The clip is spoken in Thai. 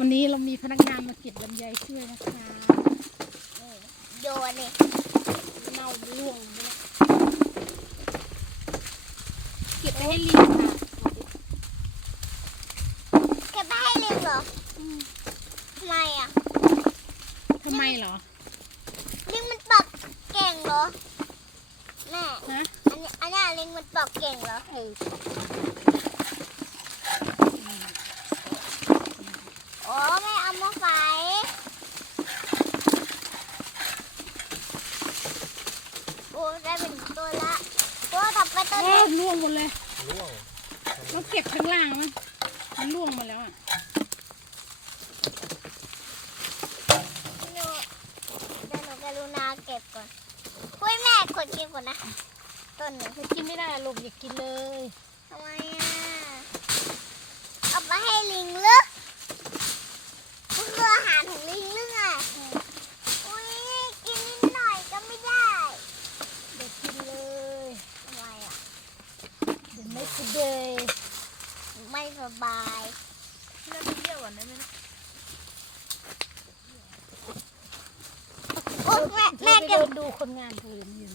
วันนี้เรามีพนักงานมาเก็บลำไยช่วยนะคะนี่โดนนี่เน่าร่วงไปแล้วเก็บไปให้ลิงค่ะเก็บไปให้ลิงเหรออทำไมอะทำไมเหรอ ลิงมันปรับเก่งเหรอแม่ฮะ อันนี้อันนี้ลิงมันปรับเก่งเหรอ เออ โอ้แม่เอามาไฟโอ้ได้เป็นตัวละโอ้ถับไปตัวโอ้นี้ร่วงหมดเลยร่วงเราเก็บข้างล่างมันมันร่วงมาแล้วอะหนูเดี๋ยวหนูกรุณาเก็บก่อนคุยแม่กดกินก่อนนะต้นหนึ่งกินไม่ได้ลูกอย่ากินเลย ทำไมอะ เอาไปให้ลิงลึกมันคืออาหารของลิงลึกอะอุ้ยกินนิดหน่อยก็ไม่ได้ อย่ากินเลย ทำไมอะ เดี๋ยว ไม่กินเลยไม่สบายเล่นเที่ยวก่อนได้ไหมนะโอ้แม่แม่แม่เก็เก็บบดูคนงานผืนอยู่